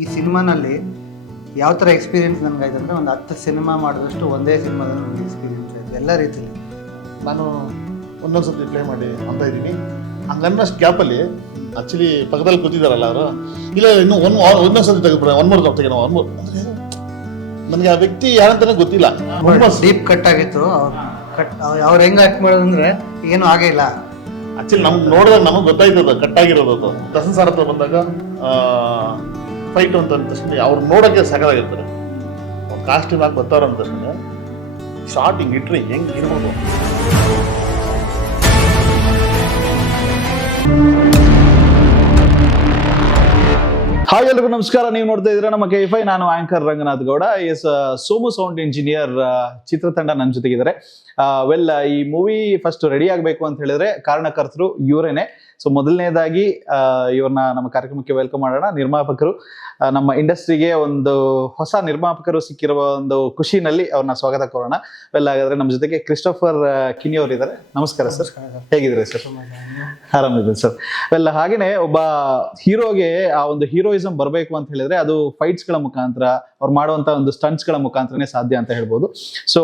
ಈ ಸಿನಿಮಾನಲ್ಲಿ ಯಾವ ಥರ ಎಕ್ಸ್ಪೀರಿಯೆನ್ಸ್ ನನಗಾಯ್ತು ಅಂದರೆ ಒಂದು 10 ಸಿನಿಮಾ ಮಾಡಿದಷ್ಟು ಒಂದೇ ಸಿನಿಮಾದಲ್ಲಿ ನನಗೆ ಎಕ್ಸ್ಪೀರಿಯೆನ್ಸ್ ಆಯಿತು ಎಲ್ಲ ರೀತಿಯಲ್ಲಿ. ನಾನು ಒಂದೊಂದ್ಸತಿ ಪ್ಲೇ ಮಾಡಿ ಅಂತ ಇದ್ದೀನಿ. ಹಂಗನ್ನಷ್ಟು ಗ್ಯಾಪಲ್ಲಿ ಆ್ಯಕ್ಚುಲಿ ಪಕ್ಕದಲ್ಲಿ ಕೂತಿದ್ದಾರಲ್ಲ ಅವರು, ಇಲ್ಲ ಇನ್ನೂ ಒಂದೊಂದ್ಸತಿ ತೆಗೆದ್ಬಿಡ ತೆಗೆನೋ ಅಂದರೆ ನನಗೆ ಆ ವ್ಯಕ್ತಿ ಯಾರಂತಾನೆ ಗೊತ್ತಿಲ್ಲ. ಡೀಪ್ ಕಟ್ ಆಗಿತ್ತು. ಅವ್ರು ಹೆಂಗೆ ಆ್ಯಕ್ಟ್ ಮಾಡೋದಂದ್ರೆ ಏನೂ ಆಗೇ ಇಲ್ಲ. ಆ್ಯಕ್ಚುಲಿ ನಮ್ಗೆ ನೋಡಿದಾಗ ನಮಗೆ ಗೊತ್ತಾಯ್ತದ ಕಟ್ ಆಗಿರೋದು. ಅದು ದರ್ಶನ್ ಸರ್ ಹತ್ರ ಬಂದಾಗ ಫೈಟ್ ಅಂತ ತಕ್ಷಣ ಅವ್ರು ನೋಡೋಕ್ಕೆ ಸಾಕಾಗಿರ್ತಾರೆ. ಅವ್ರು ಕಾಸ್ಟ್ಯೂಮ್ ಆಗಿ ಬರ್ತಾರ ಅಂದ ತಕ್ಷಣ ಶಾರ್ಟ್ ಹಿಂಗೆ ಇಟ್ರೆ ಹೆಂಗೆ ಇರ್ಬೋದು. ಹಾಯ್ ಎಲ್ರಿಗೂ ನಮಸ್ಕಾರ. ನೀವು ನೋಡ್ತಾ ಇದ್ರೆ ನಮ್ಮ KFI. ನಾನು anchor Ranganath Gowda. Somu sound engineer ಚಿತ್ರತಂಡ ನನ್ನ ಜೊತೆಗಿದ್ದಾರೆ. ಈ ಮೂವಿ ಫಸ್ಟ್ ರೆಡಿ ಆಗಬೇಕು ಅಂತ ಹೇಳಿದ್ರೆ ಕಾರಣಕರ್ತರು ಇವರೇನೆ. ಸೊ ಮೊದಲನೇದಾಗಿ ಇವ್ರನ್ನ ನಮ್ಮ ಕಾರ್ಯಕ್ರಮಕ್ಕೆ ವೆಲ್ಕಮ್ ಮಾಡೋಣ. ನಿರ್ಮಾಪಕರು, ನಮ್ಮ ಇಂಡಸ್ಟ್ರಿಗೆ ಒಂದು ಹೊಸ ನಿರ್ಮಾಪಕರು ಸಿಕ್ಕಿರುವ ಒಂದು ಖುಷಿನಲ್ಲಿ ಅವ್ರನ್ನ ಸ್ವಾಗತ ಕೋರೋಣ. ಹಾಗಾದ್ರೆ ನಮ್ಮ ಜೊತೆಗೆ ಕ್ರಿಸ್ಟೋಫರ್ ಕಿನಿ ಅವರು ಇದ್ದಾರೆ. ನಮಸ್ಕಾರ ಸರ್, ಹೇಗಿದ್ದಾರೆ ಸರ್? ಆರಾಮಿದ್ದೀನಿ ಸರ್. ಹಾಗೇನೆ ಒಬ್ಬ ಹೀರೋಗೆ ಆ ಒಂದು ಹೀರೋಯಿಸಂ ಬರಬೇಕು ಅಂತ ಹೇಳಿದ್ರೆ ಅದು ಫೈಟ್ಸ್ ಗಳ ಮುಖಾಂತರ, ಅವ್ರು ಮಾಡುವಂತ ಒಂದು ಸ್ಟಂಟ್ಸ್ ಗಳ ಮುಖಾಂತರನೇ ಸಾಧ್ಯ ಅಂತ ಹೇಳ್ಬೋದು. ಸೊ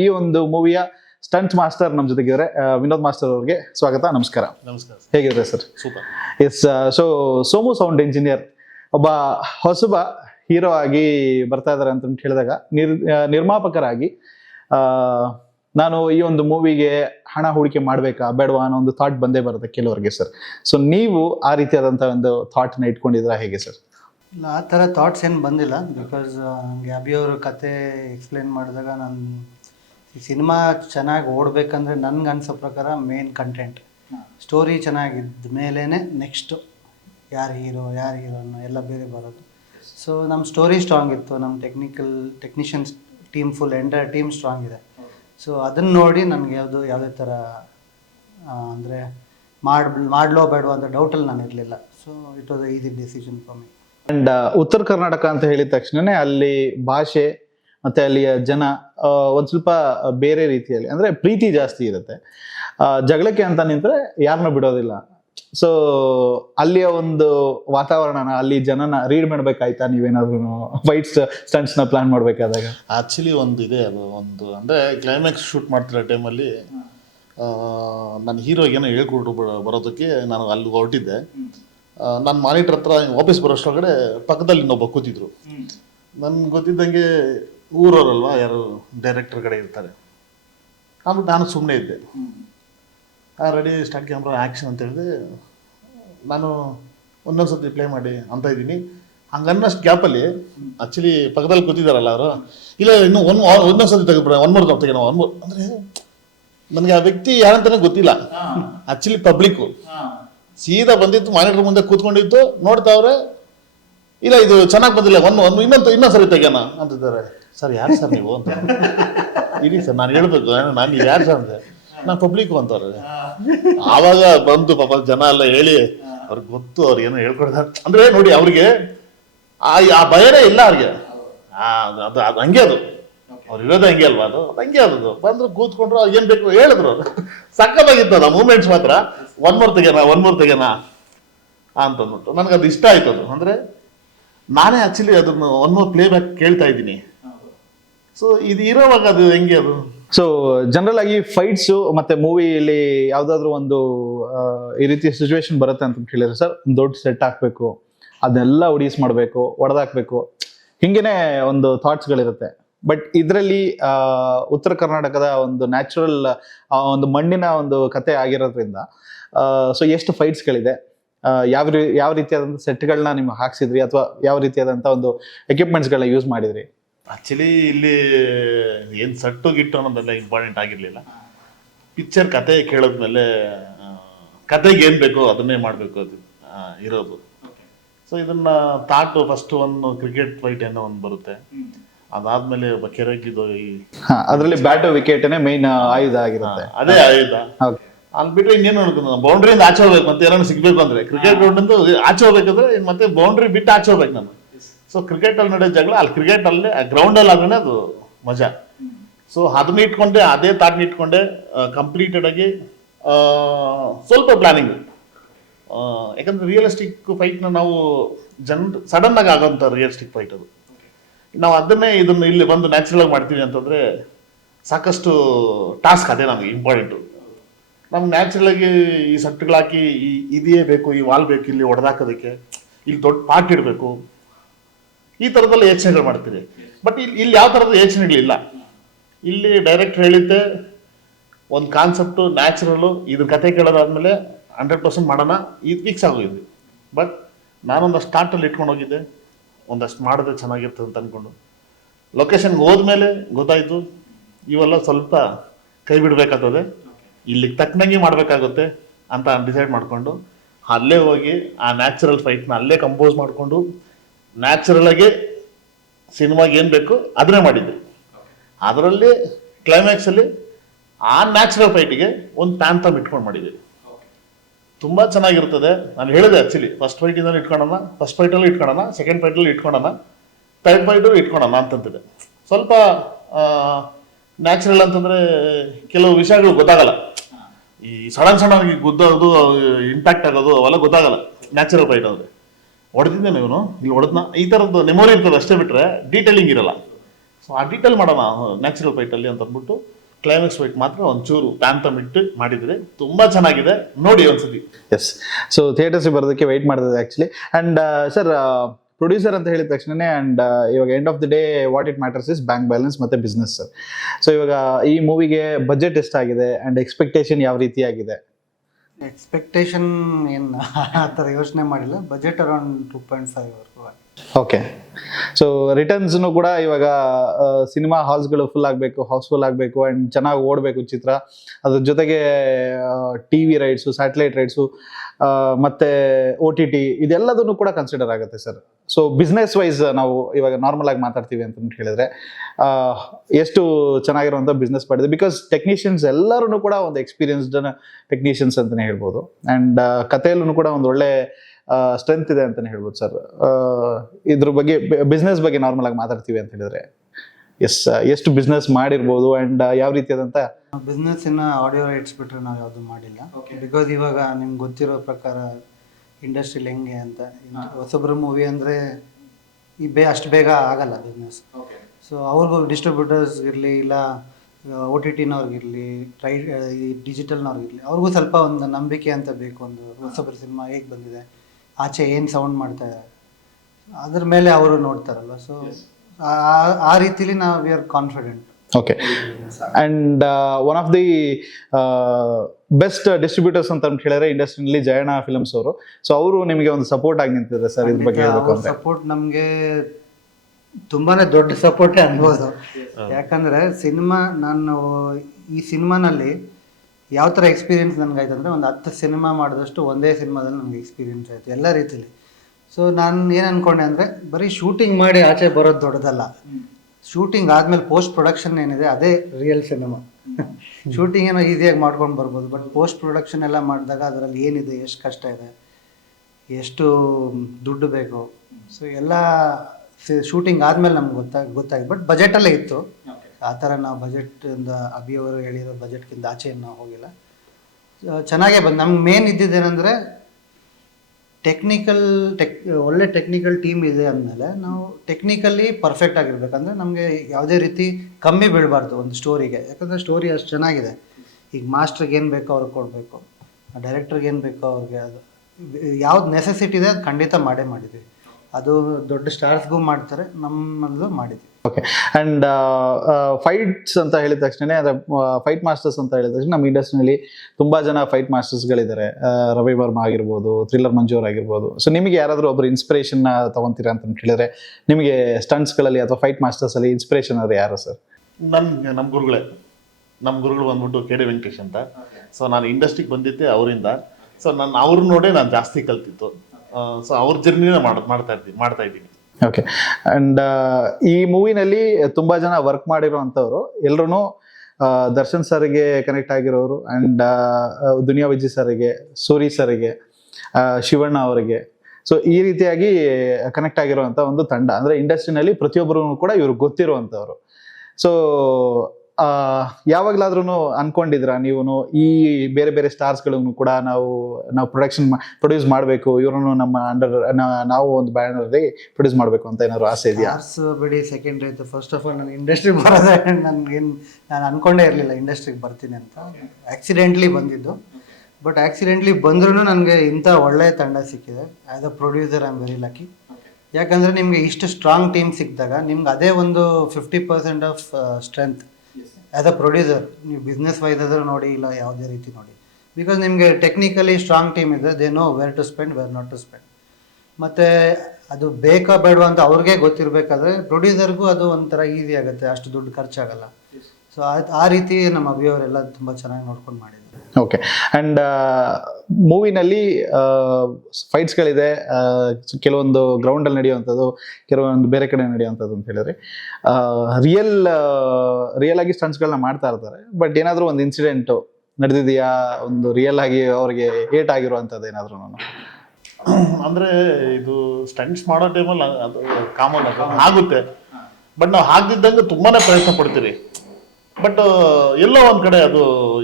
ಈ ಒಂದು ಮೂವಿಯ ಸ್ಟಂಟ್ ಮಾಸ್ಟರ್ ನಮ್ಮ ಜೊತೆಗಿದ್ದಾರೆ. ವಿನೋದ್ ಮಾಸ್ಟರ್ ಅವ್ರಿಗೆ ಸ್ವಾಗತ. ನಮಸ್ಕಾರ. ನಮಸ್ಕಾರ. ಹೇಗಿದ್ರೆ sir? Super. Yes. So Somu sound engineer ಒಬ್ಬ ಹೊಸಬ ಹೀರೋ ಆಗಿ ಬರ್ತಾ ಇದಾರೆ ಅಂತ ಹೇಳಿದಾಗ ನಿರ್ಮಾಪಕರಾಗಿ ನಾನು ಈ ಒಂದು ಮೂವಿಗೆ ಹಣ ಹೂಡಿಕೆ ಮಾಡ್ಬೇಕಾ ಬೇಡವಾ ಅನ್ನೋ ಒಂದು ಥಾಟ್ ಬಂದೇ ಬರುತ್ತೆ ಕೆಲವರಿಗೆ ಸರ್. ಸೊ ನೀವು ಆ ರೀತಿಯಾದಂಥ ಒಂದು ಥಾಟ್ನ ಇಟ್ಕೊಂಡಿದ್ರ ಹೇಗೆ ಸರ್? ಇಲ್ಲ, ಆ ಥರ ಥಾಟ್ಸ್ ಏನು ಬಂದಿಲ್ಲ. ಬಿಕಾಸ್ ನನಗೆ ಅಭಿ ಅವರು ಕತೆ ಎಕ್ಸ್ಪ್ಲೇನ್ ಮಾಡಿದಾಗ ನಾನು ಈ ಸಿನಿಮಾ ಚೆನ್ನಾಗಿ ಓಡಬೇಕಂದ್ರೆ ನನ್ಗೆ ಅನ್ಸೋ ಪ್ರಕಾರ ಮೇನ್ ಕಂಟೆಂಟ್, ಸ್ಟೋರಿ ಚೆನ್ನಾಗಿದ್ದ ಮೇಲೇ ನೆಕ್ಸ್ಟು ಯಾರು ಹೀರೋ ಅನ್ನೋ ಎಲ್ಲ ಬೇರೆ ಬರೋದು. ಸೊ ನಮ್ಮ ಸ್ಟೋರಿ ಸ್ಟ್ರಾಂಗ್ ಇತ್ತು, ನಮ್ಮ technicians team full entire team strong ಇದೆ. ಸೊ ಅದನ್ನು ನೋಡಿ ನನಗೆ ಯಾವುದೇ ಥರ ಅಂದರೆ ಮಾಡಲೋ ಬೇಡೋ ಅಂತ ಡೌಟಲ್ಲಿ ನಾನು ಇರಲಿಲ್ಲ. So it was easy decision for me. And ಉತ್ತರ ಕರ್ನಾಟಕ ಅಂತ ಹೇಳಿದ ತಕ್ಷಣನೇ ಅಲ್ಲಿ ಭಾಷೆ ಮತ್ತೆ ಅಲ್ಲಿಯ ಜನ ಒಂದು ಸ್ವಲ್ಪ ಬೇರೆ ರೀತಿಯಲ್ಲಿ ಅಂದರೆ ಪ್ರೀತಿ ಜಾಸ್ತಿ ಇರುತ್ತೆ. ಜಗಳಕ್ಕೆ ಅಂತ ನಿಂತರೆ ಯಾರನ್ನೂ ಬಿಡೋದಿಲ್ಲ. ಸೊ ಅಲ್ಲಿಯ ಒಂದು ವಾತಾವರಣನ, ಅಲ್ಲಿ ಜನನ ರೀಡ್ ಮಾಡ್ಬೇಕಾಯ್ತಾ ನೀವೇನಾದ್ರೂ ಫೈಟ್ ಸ್ಟಂಟ್ಸ್ನ ಪ್ಲಾನ್ ಮಾಡ್ಬೇಕಾದಾಗ? ಆ್ಯಕ್ಚುಲಿ ಒಂದು ಇದೆ, ಅದು ಒಂದು ಅಂದರೆ ಕ್ಲೈಮ್ಯಾಕ್ಸ್ ಶೂಟ್ ಮಾಡ್ತಿರೋ ಟೈಮಲ್ಲಿ ನನ್ನ ಹೀರೋಗೇನೋ ಹೇಳ್ಕೊಟ್ಟು ಬರೋದಕ್ಕೆ ನಾನು ಅಲ್ಲಿ ಹೊರಟಿದ್ದೆ. ನಾನು ಮಾನಿಟರ್ ಹತ್ರ ವಾಪಸ್ ಬರೋಷ್ಟೊಳಗಡೆ ಪಕ್ಕದಲ್ಲಿ ಇನ್ನೊಬ್ಬ ಕೂತಿದ್ರು. ನನ್ಗೆ ಗೊತ್ತಿದ್ದಂಗೆ ಊರವರಲ್ವಾ, ಯಾರು ಡೈರೆಕ್ಟರ್ ಕಡೆ ಇರ್ತಾರೆ. ಆಮೇಲೆ ನಾನು ಸುಮ್ಮನೆ ಇದ್ದೆ. ರೆಡಿ, ಸ್ಟಾರ್ಟ್ ಕ್ಯಾಮ್ರಾ, ಆ್ಯಕ್ಷನ್ ಅಂತ ಹೇಳಿದೆ. ನಾನು ಒಂದೊಂದ್ಸತಿ ಪ್ಲೇ ಮಾಡಿ ಅಂತ ಇದ್ದೀನಿ. ಹಂಗನ್ನಷ್ಟು ಗ್ಯಾಪಲ್ಲಿ ಆ್ಯಕ್ಚುಲಿ ಪಕ್ಕದಲ್ಲಿ ಕೂತಿದ್ದಾರಲ್ಲ ಅವರು, ಇಲ್ಲ ಇನ್ನೂ ಒಂದೊಂದ್ಸತಿ ತೆಗೆದ್ಬಿಡ ತೆಗೆನೋ ಅಂದರೆ ನನಗೆ ಆ ವ್ಯಕ್ತಿ ಯಾರಂತಾನೆ ಗೊತ್ತಿಲ್ಲ. ಆ್ಯಕ್ಚುಲಿ ಪಬ್ಲಿಕ್ಕು ಸೀದಾ ಬಂದಿತ್ತು, ಮಾನಿಟರ್ ಮುಂದೆ ಕೂತ್ಕೊಂಡಿತ್ತು, ನೋಡ್ತಾವ್ರೆ. ಇಲ್ಲ ಇದು ಚೆನ್ನಾಗಿ ಬಂದಿಲ್ಲ, ಇನ್ನೊಂದು ಸರಿ ತೆಗೆಯೋಣ ಅಂತಿದ್ದಾರೆ. ಸರ್ ಯಾರು ಸರ್ ನೀವು ಅಂತ. ಇರಿ ಸರ್ ನಾನು ಹೇಳ್ಬೇಕು, ನಾನು ಯಾರು ಸರ್ ಅಂದೆ. ನಾನು ಪಬ್ಲಿಕ್ಕು ಅಂತವ್ರೆ. ಆವಾಗ ಬಂದು ಪಾಪ ಜನ ಎಲ್ಲ ಹೇಳಿ ಅವ್ರಿಗೆ ಗೊತ್ತು, ಅವ್ರು ಏನೋ ಹೇಳ್ಕೊಡ್ತಾರೆ ಅಂದ್ರೆ ನೋಡಿ, ಅವ್ರಿಗೆ ಆ ಭಯನೇ ಇಲ್ಲ ಅವ್ರಿಗೆ. ಅದು ಹಂಗೆ, ಅದು ಅವ್ರು ಇರೋದೇ ಹಂಗೆ ಅಲ್ವಾ, ಅದು ಹಂಗೆ ಅದು ಬಂದ್ರು ಕೂತ್ಕೊಂಡ್ರು, ಅವ್ರು ಏನ್ ಬೇಕು ಹೇಳಿದ್ರು. ಸಕ್ಕತ್ತಾಗಿತ್ತು ಅದು ಮೂಮೆಂಟ್ಸ್ ಮಾತ್ರ. ಒನ್ ಮೋರ್ ತೆಗೆನಾ ಅಂತಂದ್ಬಿಟ್ಟು ನನಗೆ ಅದು ಇಷ್ಟ ಆಯ್ತು. ಅದು ಅಂದ್ರೆ ನಾನೇ ಆಕ್ಚುಲಿ ಅದನ್ನು ಒನ್ ಮೋರ್ ಪ್ಲೇ ಬ್ಯಾಕ್ ಕೇಳ್ತಾ ಇದ್ದೀನಿ. ಸೊ ಇದು ಇರೋವಾಗ ಅದು ಹೆಂಗೆ ಅದು. ಸೊ ಜನರಲ್ ಆಗಿ ಫೈಟ್ಸು ಮತ್ತೆ ಮೂವಿಯಲ್ಲಿ ಯಾವ್ದಾದ್ರು ಒಂದು ಈ ರೀತಿ ಸಿಚುವೇಶನ್ ಬರುತ್ತೆ ಅಂತ ಹೇಳಿದ್ರೆ ಸರ್, ಒಂದು ದೊಡ್ಡ ಸೆಟ್ ಹಾಕ್ಬೇಕು, ಅದನ್ನೆಲ್ಲ ಒಡಿಸ್ ಮಾಡಬೇಕು, ಒಡೆದಾಕ್ಬೇಕು, ಹಿಂಗೇನೆ ಒಂದು ಥಾಟ್ಸ್ಗಳಿರುತ್ತೆ. ಬಟ್ ಇದರಲ್ಲಿ ಉತ್ತರ ಕರ್ನಾಟಕದ ಒಂದು ನ್ಯಾಚುರಲ್ ಒಂದು ಮಣ್ಣಿನ ಒಂದು ಕತೆ ಆಗಿರೋದ್ರಿಂದ ಸೊ ಎಷ್ಟು ಫೈಟ್ಸ್ಗಳಿದೆ, ಯಾವ ರೀತಿಯಾದಂಥ ಸೆಟ್ಗಳನ್ನ ನೀವು ಹಾಕ್ಸಿದ್ರಿ ಅಥವಾ ಯಾವ ರೀತಿಯಾದಂಥ ಒಂದು ಎಕ್ವಿಪ್ಮೆಂಟ್ಸ್ಗಳನ್ನ ಯೂಸ್ ಮಾಡಿದ್ರಿ? ಆ್ಯಕ್ಚುಲಿ ಇಲ್ಲಿ ಏನು ಸಟ್ಟು ಗಿಟ್ಟು ಅನ್ನೋದೆಲ್ಲ ಇಂಪಾರ್ಟೆಂಟ್ ಆಗಿರಲಿಲ್ಲ. ಪಿಕ್ಚರ್ ಕತೆ ಕೇಳಿದ್ಮೇಲೆ ಕತೆಗೆ ಏನು ಬೇಕೋ ಅದನ್ನೇ ಮಾಡಬೇಕು, ಅದು ಇರೋದು. ಸೊ ಇದನ್ನ ತಾಟು ಫಸ್ಟ್ ಒಂದು ಕ್ರಿಕೆಟ್ ಫೈಟ್ ಏನೋ ಒಂದು ಬರುತ್ತೆ, ಅದಾದ್ಮೇಲೆ ಒಬ್ಬ ಕೆರೆಗಿದ್ದು ಅದರಲ್ಲಿ ಬ್ಯಾಟ್ ವಿಕೆಟ್ನೇ ಮೈನ್ ಆಯುಧ ಆಗಿರುತ್ತೆ. ಅದೇ ಆಯುಧ. ಅಲ್ಲಿ ಬಿಟ್ಟರೆ ಇನ್ನೇನು ನೋಡ್ಕೊಂಡು ಬೌಂಡ್ರಿಯಿಂದ ಆಚೆ ಹೋಗ್ಬೇಕು, ಮತ್ತೆ ಏನಾದ್ರು ಸಿಗ್ಬೇಕು ಅಂದ್ರೆ ಕ್ರಿಕೆಟ್ ಗ್ರೌಂಡ್ ಅಂತ ಆಚೆ ಹೋಗ್ಬೇಕಂದ್ರೆ ಮತ್ತೆ ಬೌಂಡ್ರಿ ಬಿಟ್ಟು ಆಚೆ ಹೋಗ್ಬೇಕು ನಾನು. ಸೊ ಕ್ರಿಕೆಟ್ ಅಲ್ಲಿ ನಡೆಯೋ ಜಗಳ ಅಲ್ಲಿ ಕ್ರಿಕೆಟ್ ಅಲ್ಲೇ ಗ್ರೌಂಡ್ ಅಲ್ಲಿ ಆದ್ರೆ ಅದು ಮಜಾ. ಸೊ ಅದನ್ನ ಇಟ್ಕೊಂಡೆ, ಅದೇ ತಾಟ್ನ ಇಟ್ಕೊಂಡೆ ಕಂಪ್ಲೀಟೆಡ್ ಆಗಿ ಸ್ವಲ್ಪ ಪ್ಲಾನಿಂಗ್. ಯಾಕಂದ್ರೆ ರಿಯಲಿಸ್ಟಿಕ್ ಫೈಟ್ನ ನಾವು ಸಡನ್ ಆಗಿ ಆಗೋಂಥ ರಿಯಲಿಸ್ಟಿಕ್ ಫೈಟ್ ಅದು. ನಾವು ಇದನ್ನ ಇಲ್ಲಿ ಬಂದು ನ್ಯಾಚುರಲ್ ಆಗಿ ಮಾಡ್ತೀವಿ ಅಂತಂದ್ರೆ ಸಾಕಷ್ಟು ಟಾಸ್ಕ್ ಅದೇ ನಮಗೆ ಇಂಪಾರ್ಟೆಂಟು. ನಮ್ಗೆ ನ್ಯಾಚುರಲ್ ಆಗಿ ಈ ಸಟ್ಟುಗಳಾಕಿ ಇದೇ ಬೇಕು, ಈ ವಾಲ್ ಬೇಕು, ಇಲ್ಲಿ ಹೊಡೆದಾಕೋದಕ್ಕೆ ಇಲ್ಲಿ ದೊಡ್ಡ ಪಾಟ್ ಇಡಬೇಕು, ಈ ಥರದಲ್ಲ ಯೋಚನೆಗಳು ಮಾಡ್ತೀರಿ. ಬಟ್ ಇಲ್ಲಿ ಯಾವ ಥರದ ಯೋಚನೆಗಳಿಲ್ಲ. ಇಲ್ಲಿ ಡೈರೆಕ್ಟ್ ಹೇಳಿದ್ದೆ ಒಂದು ಕಾನ್ಸೆಪ್ಟು ನ್ಯಾಚುರಲು, ಇದ್ರ ಕತೆ ಕೇಳೋದಾದ್ಮೇಲೆ 100% ಮಾಡೋಣ, ಇದು ಫಿಕ್ಸ್ ಆಗೋಗಿದ್ವಿ. ಬಟ್ ನಾನೊಂದಷ್ಟು ಸ್ಟಾರ್ಟಲ್ಲಿ ಇಟ್ಕೊಂಡು ಹೋಗಿದ್ದೆ, ಒಂದಷ್ಟು ಮಾಡಿದ್ರೆ ಚೆನ್ನಾಗಿರ್ತದೆ ಅಂತ ಅಂದ್ಕೊಂಡು. ಲೊಕೇಶನ್ಗೆ ಹೋದ್ಮೇಲೆ ಗೊತ್ತಾಯಿತು ಇವೆಲ್ಲ ಸ್ವಲ್ಪ ಕೈ ಬಿಡಬೇಕಾಗ್ತದೆ, ಇಲ್ಲಿಗೆ ತಕ್ಕನಾಗಿ ಮಾಡಬೇಕಾಗುತ್ತೆ ಅಂತ ಡಿಸೈಡ್ ಮಾಡಿಕೊಂಡು ಅಲ್ಲೇ ಹೋಗಿ ಆ ನ್ಯಾಚುರಲ್ ಫೈಟ್ನ ಅಲ್ಲೇ ಕಂಪೋಸ್ ಮಾಡಿಕೊಂಡು ನ್ಯಾಚುರಲಾಗಿ ಸಿನಿಮಾಗೆ ಏನು ಬೇಕು ಅದನ್ನೇ ಮಾಡಿದ್ದೆ. ಅದರಲ್ಲಿ ಕ್ಲೈಮ್ಯಾಕ್ಸಲ್ಲಿ ಆ ನ್ಯಾಚುರಲ್ ಫೈಟಿಗೆ ಒಂದು ಪ್ಯಾಂಥಮ್ ಇಟ್ಕೊಂಡು ಮಾಡಿದ್ದೀವಿ. ತುಂಬ ಚೆನ್ನಾಗಿರ್ತದೆ. ನಾನು ಹೇಳಿದೆ ಆ್ಯಕ್ಚುಲಿ ಫಸ್ಟ್ ಫೈಟಿಂದ ಇಟ್ಕೊಳ್ಳೋಣ, ಫಸ್ಟ್ ಫೈಟಲ್ಲೂ ಇಟ್ಕೊಳ್ಳೋಣ, ಸೆಕೆಂಡ್ ಫೈಟಲ್ಲೂ ಇಟ್ಕೊಳ್ಳೋಣ, ಥರ್ಡ್ ಫೈಟು ಇಟ್ಕೊಳ್ಳೋಣ ಅಂತಂತಿದೆ. ಸ್ವಲ್ಪ ನ್ಯಾಚುರಲ್ ಅಂತಂದರೆ ಕೆಲವು ವಿಷಯಗಳು ಗೊತ್ತಾಗಲ್ಲ. ಈ ಸಡನ್ ಗುದ್ದೋದು, ಇಂಪ್ಯಾಕ್ಟ್ ಆಗೋದು ಅವೆಲ್ಲ ಗೊತ್ತಾಗಲ್ಲ ನ್ಯಾಚುರಲ್ ಫೈಟ್ ಅಂದರೆ. ಹೊಡೆದಿದ್ದೆ ನೀವು ಇಲ್ಲಿ ಹೊಡೆದ್ನ ಈ ಥರದ್ದು ಮೆಮೊರಿ ಇರ್ತದೆ ಅಷ್ಟೇ, ಬಿಟ್ಟರೆ ಡೀಟೇಲಿಂಗ್ ಇರಲ್ಲ. ಸೊ ಆ ಡೀಟೇಲ್ ಮಾಡೋಣ ನ್ಯಾಚುರಲ್ ಫೈಟಲ್ಲಿ ಅಂತ ಅಂದ್ಬಿಟ್ಟು ಕ್ಲೈಮ್ಯಾಕ್ಸ್ ಫೈಟ್ ಮಾತ್ರ ಒಂಚೂರು ಪ್ಯಾಂಥಮ್ ಇಟ್ಟು ಮಾಡಿದರೆ ತುಂಬ ಚೆನ್ನಾಗಿದೆ, ನೋಡಿ ಒಂದ್ಸತಿ. ಎಸ್, ಸೊ ಥಿಯೇಟರ್ಸ್ಗೆ ಬರೋದಕ್ಕೆ ವೆಯ್ಟ್ ಮಾಡ್ತಿದ್ದೆ ಆ್ಯಕ್ಚುಲಿ. ಆ್ಯಂಡ್ ಸರ್, ಪ್ರೊಡ್ಯೂಸರ್ ಅಂತ ಹೇಳಿದ ತಕ್ಷಣನೇ ಆ್ಯಂಡ್ ಇವಾಗ end of the day what it matters is bank balance ಮತ್ತು ಬಿಸ್ನೆಸ್ ಸರ್. ಸೊ ಇವಾಗ ಈ ಮೂವಿಗೆ ಬಜೆಟ್ ಎಷ್ಟಾಗಿದೆ ಆ್ಯಂಡ್ ಎಕ್ಸ್ಪೆಕ್ಟೇಷನ್ ಯಾವ ರೀತಿ ಆಗಿದೆ? ಎಕ್ಸ್ಪೆಕ್ಟೇಷನ್ ಏನು ಆ ಥರ ಯೋಚನೆ ಮಾಡಿಲ್ಲ. Budget around 2.5 okay. ಸೊ ರಿಟರ್ನ್ಸ್ನು ಕೂಡ ಇವಾಗ ಸಿನಿಮಾ ಹಾಲ್ಸ್ಗಳು ಫುಲ್ ಆಗಬೇಕು, ಹೌಸ್ಫುಲ್ ಆಗಬೇಕು ಆ್ಯಂಡ್ ಚೆನ್ನಾಗಿ ಓಡಬೇಕು ಚಿತ್ರ. ಅದ್ರ ಜೊತೆಗೆ TV rights, satellite rights ಮತ್ತು OTT ಇದೆಲ್ಲದನ್ನು ಕೂಡ ಕನ್ಸಿಡರ್ ಆಗುತ್ತೆ ಸರ್. ಸೊ ಬಿಸ್ನೆಸ್ ವೈಸ್ ನಾವು ಇವಾಗ ನಾರ್ಮಲ್ ಆಗಿ ಮಾತಾಡ್ತೀವಿ ಅಂತ ಹೇಳಿದ್ರೆ ಎಷ್ಟು ಚೆನ್ನಾಗಿರುವಂಥ ಬಿಸ್ನೆಸ್ ಮಾಡಿದೆ. ಬಿಕಾಸ್ ಟೆಕ್ನಿಷಿಯನ್ಸ್ ಎಲ್ಲರೂ ಕೂಡ ಒಂದು ಎಕ್ಸ್ಪೀರಿಯನ್ಸ್ಡ್ ಟೆಕ್ನಿಷಿಯನ್ಸ್ ಅಂತಲೇ ಹೇಳ್ಬೋದು. ಆ್ಯಂಡ್ ಕಥೆಯಲ್ಲೂ ಕೂಡ ಒಂದು ಒಳ್ಳೆ ಸ್ಟ್ರೆಂತ್ ಇದೆ ಅಂತಲೇ ಹೇಳ್ಬೋದು ಸರ್. ಇದ್ರ ಬಗ್ಗೆ ಬಿಸ್ನೆಸ್ ಬಗ್ಗೆ ನಾರ್ಮಲ್ ಆಗಿ ಮಾತಾಡ್ತೀವಿ ಅಂತ ಹೇಳಿದ್ರೆ ಎಷ್ಟು ಬಿಸ್ನೆಸ್ ಮಾಡಿರ್ಬೋದು ಆ್ಯಂಡ್ ಯಾವ ರೀತಿಯಾದಂಥ ಬಿಸ್ನೆಸ್ ಇನ್ನು ಆಡಿಯೋ ರೈಟ್ಸ್ ಬಿಟ್ಟರೆ ನಾವು ಯಾವುದು ಮಾಡಿಲ್ಲ. ಬಿಕಾಸ್ ಇವಾಗ ನಿಮ್ಗೆ ಗೊತ್ತಿರೋ ಪ್ರಕಾರ ಇಂಡಸ್ಟ್ರಿಲಿ ಹೆಂಗೆ ಅಂತ, ಹೊಸಬ್ರು ಮೂವಿ ಅಂದರೆ ಅಷ್ಟು ಬೇಗ ಆಗಲ್ಲ ಬಿಸ್ನೆಸ್. ಸೊ ಅವ್ರಿಗೂ ಡಿಸ್ಟ್ರಿಬ್ಯೂಟರ್ಸ್ ಇರಲಿ, ಇಲ್ಲ OTTನವ್ರಿಗಿರಲಿ, ಈ ಡಿಜಿಟಲ್ನವ್ರಿಗಿರಲಿ, ಅವ್ರಿಗೂ ಸ್ವಲ್ಪ ಒಂದು ನಂಬಿಕೆ ಅಂತ ಬೇಕು. ಒಂದು ಹೊಸಬ್ರ ಸಿನಿಮಾ ಹೇಗೆ ಬಂದಿದೆ, ಆಚೆ ಏನು ಸೌಂಡ್ ಮಾಡ್ತಾ ಇದೆ, ಅದ್ರ ಮೇಲೆ ಅವರು ನೋಡ್ತಾರಲ್ಲ. ಸೊ ಆ ರೀತಿಲಿ ನಾವು we are confident. Okay. And one of the best distributors ಅಂತ ಹೇಳಿದ್ರೆ ಇಂಡಸ್ಟ್ರಿಯಲ್ಲಿ ಜಯಣ್ಣ ಫಿಲ್ಮ್ಸ್ ಅವರು. ಸೊ ಅವರು ನಿಮಗೆ ಒಂದು ಸಪೋರ್ಟ್ ಆಗಿ ನಿಂತಿದ್ದಾರೆ ಸರ್. ಇದ್ರ ಬಗ್ಗೆ ಹೇಳ್ಬೇಕು ಅಂದ್ರೆ ಸಪೋರ್ಟ್ ನಮಗೆ ತುಂಬಾನೇ ದೊಡ್ಡ ಸಪೋರ್ಟೇ ಅನ್ಬೋದು. ಯಾಕಂದ್ರೆ ನಾನು ಈ ಸಿನಿಮಾನಲ್ಲಿ ಯಾವ ಥರ ಎಕ್ಸ್ಪೀರಿಯನ್ಸ್ ನನಗಾಯ್ತು ಅಂದರೆ, ಒಂದು 10 ಸಿನಿಮಾ ಮಾಡಿದಷ್ಟು ಒಂದೇ ಸಿನಿಮಾದಲ್ಲಿ ನನಗೆ ಎಕ್ಸ್ಪೀರಿಯನ್ಸ್ ಆಯಿತು ಎಲ್ಲ ರೀತಿಲಿ. ಸೊ ನಾನು ಏನು ಅಂದ್ಕೊಂಡೆ ಅಂದರೆ, ಬರೀ ಶೂಟಿಂಗ್ ಮಾಡಿ ಆಚೆ ಬರೋದು ದೊಡ್ಡದಲ್ಲ, ಶೂಟಿಂಗ್ ಆದಮೇಲೆ ಪೋಸ್ಟ್ ಪ್ರೊಡಕ್ಷನ್ ಏನಿದೆ ಅದೇ ರಿಯಲ್ ಸಿನಿಮಾ. ಶೂಟಿಂಗ್ ಏನೋ ಈಸಿಯಾಗಿ ಮಾಡ್ಕೊಂಡು ಬರ್ಬೋದು, ಬಟ್ ಪೋಸ್ಟ್ ಪ್ರೊಡಕ್ಷನ್ ಎಲ್ಲ ಮಾಡಿದಾಗ ಅದರಲ್ಲಿ ಏನಿದೆ, ಎಷ್ಟು ಕಷ್ಟ ಇದೆ, ಎಷ್ಟು ದುಡ್ಡು ಬೇಕು, ಸೊ ಎಲ್ಲ ಶೂಟಿಂಗ್ ಆದಮೇಲೆ ನಮ್ಗೆ ಗೊತ್ತಾಯ್ತು. ಬಟ್ ಬಜೆಟಲ್ಲೇ ಇತ್ತು. ಆ ಥರ ನಾವು ಬಜೆಟಿಂದ ಅಭಿ ಅವರು ಹೇಳಿರೋ ಬಜೆಟ್ಗಿಂತ ಆಚೆ ನಾವು ಹೋಗಿಲ್ಲ. ಚೆನ್ನಾಗೇ ಬಂದು ನಮ್ಗೆ ಮೇನ್ ಇದ್ದಿದ್ದೇನೆಂದರೆ ಒಳ್ಳೆ ಟೆಕ್ನಿಕಲ್ ಟೀಮ್ ಇದೆ ಅಂದಮೇಲೆ ನಾವು ಟೆಕ್ನಿಕಲಿ ಪರ್ಫೆಕ್ಟ್ ಆಗಿರ್ಬೇಕಂದ್ರೆ ನಮಗೆ ಯಾವುದೇ ರೀತಿ ಕಮ್ಮಿ ಬೀಳಬಾರ್ದು ಒಂದು ಸ್ಟೋರಿಗೆ. ಯಾಕಂದರೆ ಸ್ಟೋರಿ ಅಷ್ಟು ಚೆನ್ನಾಗಿದೆ. ಈಗ ಮಾಸ್ಟ್ರಿಗೆ ಏನು ಬೇಕೋ ಅವ್ರಿಗೆ ಕೊಡಬೇಕು, ಡೈರೆಕ್ಟ್ರಿಗೆ ಏನು ಬೇಕೋ ಅವ್ರಿಗೆ, ಅದು ಯಾವ್ದು ನೆಸೆಸಿಟಿ ಇದೆ ಅದು ಖಂಡಿತ ಮಾಡಿದ್ವಿ. ಅದು ದೊಡ್ಡ ಸ್ಟಾರ್ಸ್ಗೂ ಮಾಡ್ತಾರೆ, ನಮ್ಮಲ್ಲೂ ಮಾಡಿದ್ವಿ. ಓಕೆ. ಆ್ಯಂಡ್ ಫೈಟ್ಸ್ ಅಂತ ಹೇಳಿದ ತಕ್ಷಣ, ಅಂದರೆ ಫೈಟ್ ಮಾಸ್ಟರ್ಸ್ ಅಂತ ಹೇಳಿದ ತಕ್ಷಣ ನಮ್ಮ ಇಂಡಸ್ಟ್ರಿಯಲ್ಲಿ ತುಂಬ ಜನ ಫೈಟ್ ಮಾಸ್ಟರ್ಸ್ಗಳಿದ್ದಾರೆ. ರವಿ ವರ್ಮಾ ಆಗಿರ್ಬೋದು, ಥ್ರಿಲ್ಲರ್ ಮಂಜು ಅವ್ರು ಆಗಿರ್ಬೋದು. ಸೊ ನಿಮಗೆ ಯಾರಾದರೂ ಒಬ್ಬರು ಇನ್ಸ್ಪಿರೇಷನ್ನ ತೊಗೊತೀರಾ ಅಂತ ಹೇಳಿದ್ರೆ, ನಿಮಗೆ ಸ್ಟಂಟ್ಸ್ಗಳಲ್ಲಿ ಅಥವಾ ಫೈಟ್ ಮಾಸ್ಟರ್ಸಲ್ಲಿ ಇನ್ಸ್ಪಿರೇಷನ್ ಅವರು ಯಾರು ಸರ್? ನಮ್ಮ ಗುರುಗಳು ಬಂದ್ಬಿಟ್ಟು KD ವೆಂಕಟೇಶ್ ಅಂತ. ಸೊ ನಾನು ಇಂಡಸ್ಟ್ರಿಗೆ ಬಂದಿದ್ದೆ ಅವರಿಂದ. ಸೊ ಅವ್ರು ನೋಡೇ ನಾನು ಜಾಸ್ತಿ ಕಲ್ತಿತ್ತು. ಸೊ ಅವ್ರ ಜರ್ನಿನ ಮಾಡ್ತಾ ಇದ್ದೀನಿ. ಓಕೆ. ಆ್ಯಂಡ್ ಈ ಮೂವಿನಲ್ಲಿ ತುಂಬ ಜನ ವರ್ಕ್ ಮಾಡಿರೋವಂಥವ್ರು ಎಲ್ಲರೂ ದರ್ಶನ್ ಸರ್ಗೆ ಕನೆಕ್ಟ್ ಆಗಿರೋರು, ಆ್ಯಂಡ್ ದುನಿಯಾ ವಿಜಯ್ ಸರ್ಗೆ, ಸೂರಿ ಸರ್ಗೆ, ಶಿವಣ್ಣ ಅವರಿಗೆ. ಸೊ ಈ ರೀತಿಯಾಗಿ ಕನೆಕ್ಟ್ ಆಗಿರುವಂಥ ಒಂದು ತಂಡ, ಅಂದರೆ ಇಂಡಸ್ಟ್ರಿನಲ್ಲಿ ಪ್ರತಿಯೊಬ್ಬರೂ ಕೂಡ ಇವ್ರಿಗೆ ಗೊತ್ತಿರುವಂಥವ್ರು. ಸೊ ಯಾವಾಗ್ಲಾದ್ರೂ ಅನ್ಕೊಂಡಿದ್ರ ನೀವು ಈ ಬೇರೆ ಬೇರೆ ಸ್ಟಾರ್ಸ್ಗಳನ್ನು ಕೂಡ ನಾವು ಪ್ರೊಡ್ಯೂಸ್ ಮಾಡಬೇಕು, ಇವ್ರನ್ನು ನಮ್ಮ ಅಂಡರ್ ನಾವು ಒಂದು ಬ್ಯಾನರ್ ಅಲ್ಲಿ ಪ್ರೊಡ್ಯೂಸ್ ಮಾಡಬೇಕು ಅಂತ ಏನಾದ್ರು ಆಸೆ ಇದೆಯಾ? ಆರ್ಟ್ಸ್ ಬಿಡಿ ಸೆಕೆಂಡ್ರಿ ಆಯಿತು. ಫಸ್ಟ್ ಆಫ್ ಆಲ್ ನಾನು ಇಂಡಸ್ಟ್ರಿಗೆ ಬರೋದೇ ನಾನು ಅನ್ಕೊಂಡೇ ಇರಲಿಲ್ಲ ಇಂಡಸ್ಟ್ರಿಗೆ ಬರ್ತೀನಿ ಅಂತ. ಆಕ್ಸಿಡೆಂಟ್ಲಿ ಬಂದಿದ್ದು. ಬಟ್ ಆಕ್ಸಿಡೆಂಟ್ಲಿ ಬಂದ್ರೂ ನನಗೆ ಇಂಥ ಒಳ್ಳೆ ತಂಡ ಸಿಕ್ಕಿದೆ. As a producer I am very lucky. ಯಾಕಂದರೆ ನಿಮಗೆ ಇಷ್ಟು ಸ್ಟ್ರಾಂಗ್ ಟೀಮ್ ಸಿಕ್ಕಿದಾಗ ನಿಮ್ಗೆ ಅದೇ ಒಂದು 50% of strength as a producer. ನೀವು ಬಿಸ್ನೆಸ್ ವೈಸ್ ಆದರೂ ನೋಡಿ, ಇಲ್ಲ ಯಾವುದೇ ರೀತಿ ನೋಡಿ. ಬಿಕಾಸ್ ನಿಮಗೆ ಟೆಕ್ನಿಕಲಿ ಸ್ಟ್ರಾಂಗ್ ಟೀಮ್ ಇದೆ, they know where to spend, where not to spend. ಮತ್ತು ಅದು ಬೇಕಾ ಬೇಡವಾ ಅಂತ ಅವ್ರಿಗೆ ಗೊತ್ತಿರಬೇಕಾದ್ರೆ ಪ್ರೊಡ್ಯೂಸರ್ಗೂ ಅದು ಒಂಥರ ಈಸಿ ಆಗುತ್ತೆ, ಅಷ್ಟು ದುಡ್ಡು ಖರ್ಚಾಗಲ್ಲ. ಸೊ ಆ ರೀತಿ ನಮ್ಮ ಅಭಿಯವರೆಲ್ಲ ತುಂಬ ಚೆನ್ನಾಗಿ ನೋಡ್ಕೊಂಡು ಮಾಡಿದ್ದಾರೆ. ಓಕೆ. ಆ್ಯಂಡ್ ಮೂವಿನಲ್ಲಿ ಫೈಟ್ಸ್ಗಳಿದೆ, ಕೆಲವೊಂದು ಗ್ರೌಂಡಲ್ಲಿ ನಡೆಯುವಂಥದ್ದು, ಕೆಲವೊಂದು ಬೇರೆ ಕಡೆ ನಡೆಯುವಂಥದ್ದು ಅಂತ ಹೇಳಿದ್ರೆ ರಿಯಲ್ ಆಗಿ ಸ್ಟಂಟ್ಸ್ಗಳನ್ನ ಮಾಡ್ತಾ ಇರ್ತಾರೆ. ಬಟ್ ಏನಾದರೂ ಒಂದು ಇನ್ಸಿಡೆಂಟು ನಡೆದಿದೆಯಾ, ಒಂದು ರಿಯಲ್ ಆಗಿ ಅವ್ರಿಗೆ ಏಟ್ ಆಗಿರುವಂಥದ್ದು ಏನಾದರೂ? ಅಂದರೆ ಇದು ಸ್ಟಂಟ್ಸ್ ಮಾಡೋ ಟೈಮಲ್ಲಿ ಅದು ಕಾಮನ್ ಆಗುತ್ತೆ. ಬಟ್ ನಾವು ಆಗದಿದ್ದಂಗೆ ತುಂಬಾ ಪ್ರಯತ್ನ ಪಡ್ತೀರಿ. ಬಟ್ ಎಲ್ಲೋ ಒಂದು ಕಡೆ ಅದು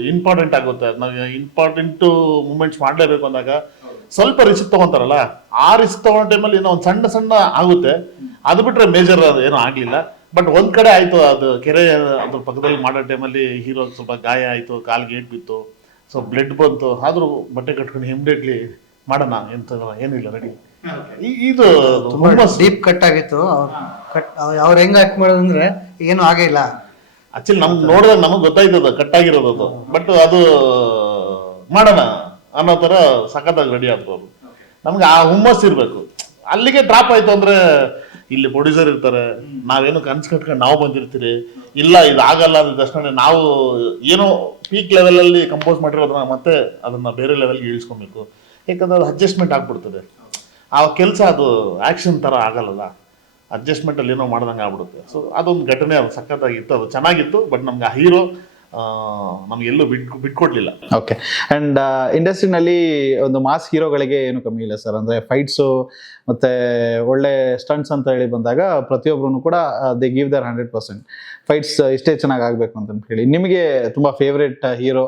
ಇಂಪಾರ್ಟೆಂಟ್ ಆಗುತ್ತೆ. ನಾವು ಇಂಪಾರ್ಟೆಂಟು ಮೂಮೆಂಟ್ಸ್ ಮಾಡಲೇಬೇಕು ಅಂದಾಗ ಸ್ವಲ್ಪ ರಿಸ್ಕ್ ತೊಗೊತಾರಲ್ಲ, ಆ ರಿಸ್ಕ್ ತೊಗೊಳೋ ಟೈಮಲ್ಲಿ ಏನೋ ಒಂದು ಸಣ್ಣ ಸಣ್ಣ ಆಗುತ್ತೆ. ಅದು ಬಿಟ್ಟರೆ ಮೇಜರ್ ಅದು ಏನೂ ಆಗಲಿಲ್ಲ. ಬಟ್ ಒಂದು ಕಡೆ ಆಯಿತು, ಅದು ಕೆರೆ ಅದ್ರ ಪಕ್ಕದಲ್ಲಿ ಮಾಡೋ ಟೈಮಲ್ಲಿ ಹೀರೋಗೆ ಸ್ವಲ್ಪ ಗಾಯ ಆಯಿತು, ಕಾಲಿಗೆ ಏಟ್ ಬಿತ್ತು, ಸೊ ಬ್ಲಡ್ ಬಂತು. ಆದರೂ ಬಟ್ಟೆ ಕಟ್ಕೊಂಡು ಇಮಿಡಿಯೇಟ್ಲಿ ಮಾಡೋಣ ಎಂತ ಏನಿಲ್ಲ ರೆಡಿ. ಇದು ತುಂಬ ಡೀಪ್ ಕಟ್ ಆಗಿತ್ತು. ಅವ್ರು ಹೆಂಗೆ ಆಕ್ಟ್ ಮಾಡೋದಂದ್ರೆ ಏನೂ ಆಗೇ ಇಲ್ಲ. ಆಕ್ಚುಲಿ ನಮ್ಗೆ ನೋಡಿದಾಗ ನಮಗೆ ಗೊತ್ತಾಯ್ತದ ಕಟ್ ಆಗಿರೋದು ಅದು. ಬಟ್ ಅದು ಮಾಡೋಣ ಅನ್ನೋ ಥರ ಸಖತ್ತಾಗಿ ರೆಡಿ ಆದ್ರು ಅವರು. ನಮ್ಗೆ ಆ ಹುಮ್ಮಸ್ ಇರಬೇಕು. ಅಲ್ಲಿಗೆ ಡ್ರಾಪ್ ಆಯ್ತು ಅಂದ್ರೆ ಇಲ್ಲಿ ಪ್ರೊಡ್ಯೂಸರ್ ಇರ್ತಾರೆ, ನಾವೇನು ಕನ್ಸು ಕಟ್ಕೊಂಡು ನಾವು ಬಂದಿರ್ತೀರಿ, ಇಲ್ಲ ಇದು ಆಗಲ್ಲ ಅಂದ ತಕ್ಷಣ ನಾವು ಏನೋ ಪೀಕ್ ಲೆವೆಲಲ್ಲಿ ಕಂಪೋಸ್ ಮಾಡಿರೋದನ್ನ ಮತ್ತೆ ಅದನ್ನ ಬೇರೆ ಲೆವೆಲ್ಗೆ ಇಳಿಸ್ಕೊಬೇಕು. ಯಾಕಂದ್ರೆ ಅದು ಅಡ್ಜಸ್ಟ್ಮೆಂಟ್ ಆಗ್ಬಿಡ್ತದೆ. ಆ ಕೆಲಸ ಅದು ಆ್ಯಕ್ಷನ್ ಥರ ಆಗಲ್ಲಲ್ಲ, ಅಡ್ಜಸ್ಟ್ಮೆಂಟಲ್ಲಿ ಏನೋ ಮಾಡ್ದಂಗೆ ಆಗ್ಬಿಡುತ್ತೆ. ಸೊ ಅದೊಂದು ಘಟನೆ, ಅದು ಸಖತ್ತಾಗಿತ್ತು, ಅದು ಚೆನ್ನಾಗಿತ್ತು. ಬಟ್ ನಮ್ಗೆ ಆ ಹೀರೋ ನಮಗೆಲ್ಲೂ ಬಿಟ್ಕೊಡ್ಲಿಲ್ಲ. ಓಕೆ. ಆ್ಯಂಡ್ ಇಂಡಸ್ಟ್ರಿನಲ್ಲಿ ಒಂದು ಮಾಸ್ ಹೀರೋಗಳಿಗೆ ಏನು ಕಮ್ಮಿ ಇಲ್ಲ ಸರ್. ಅಂದರೆ ಫೈಟ್ಸು ಮತ್ತು ಒಳ್ಳೆ ಸ್ಟಂಟ್ಸ್ ಅಂತ ಹೇಳಿ ಬಂದಾಗ ಪ್ರತಿಯೊಬ್ಬರೂ ಕೂಡ ದೇ ಗಿವ್ ದರ್ 100%. ಫೈಟ್ಸ್ ಇಷ್ಟೇ ಚೆನ್ನಾಗಿ ಆಗಬೇಕು ಅಂತ ಹೇಳಿ ನಿಮಗೆ ತುಂಬ ಫೇವ್ರೇಟ್ ಹೀರೋ,